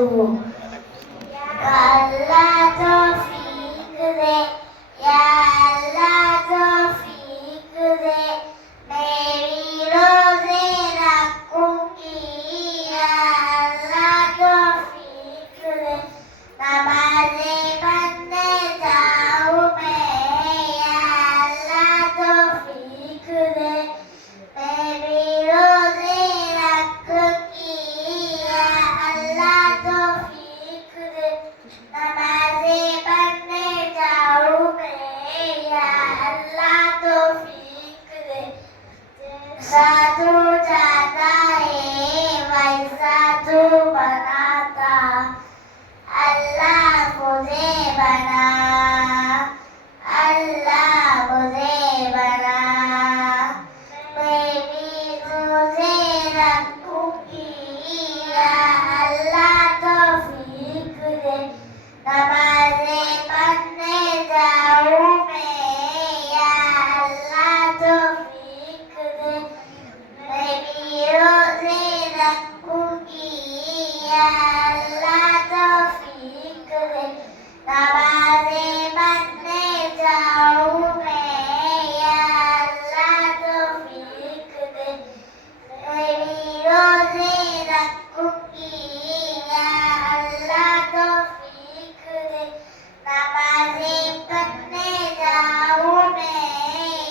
अल्लाह तौफीक दे, या अल्लाह तौफीक दे, मेरी रोज़े रखूंगी, या अल्लाह तौफीक दे, नमाज़े पढ़ने जाऊं मैं, या अल्लाह तौफीक दे, मेरी रोज़े रखूंगी, या अल्लाह तौफीक दे, नमाज़े पढ़ने जाऊं मैं, या अल्लाह तौफीक दे, जैसा तू चाहता है वैसा तू बनाता, अल्लाह मुझे बना, अल्लाह मुझे बना, मैं भी तुझे रखूंगी, या अल्लाह तौफीक दे, नमाज़े पढ़ने जाऊं मैं, या अल्लाह तौफीक दे, मैं भी रोज़े रखूंगी, या अल्लाह तौफीक दे, नमाज़े पढ़ने जाऊं मैं, या अल्लाह तौफीक दे, मैं भी रोज़े रखूंगी, या अल्लाह तौफीक दे, नमाज़े पढ़ने जाऊं मैं,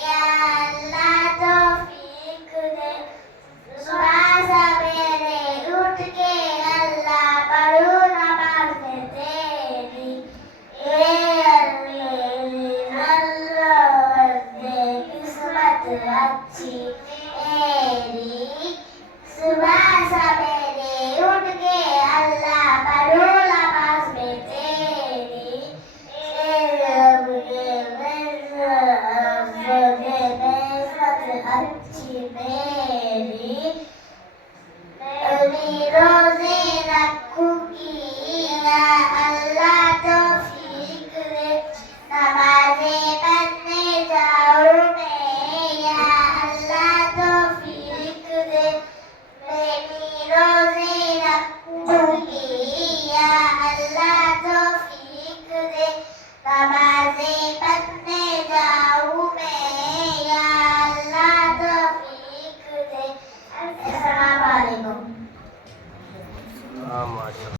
या अल्लाह तौफीक दे, सुबह सवेरे उठ के अल्लाह पढ़ूं नमाज़ में तेरी, अल्लाह किस्मत अच्छी मेरी, सुबह सवेरे उठ के अल्लाह पढ़ूं नमाज़ में तेरी, किस्मत अच्छी मेरी,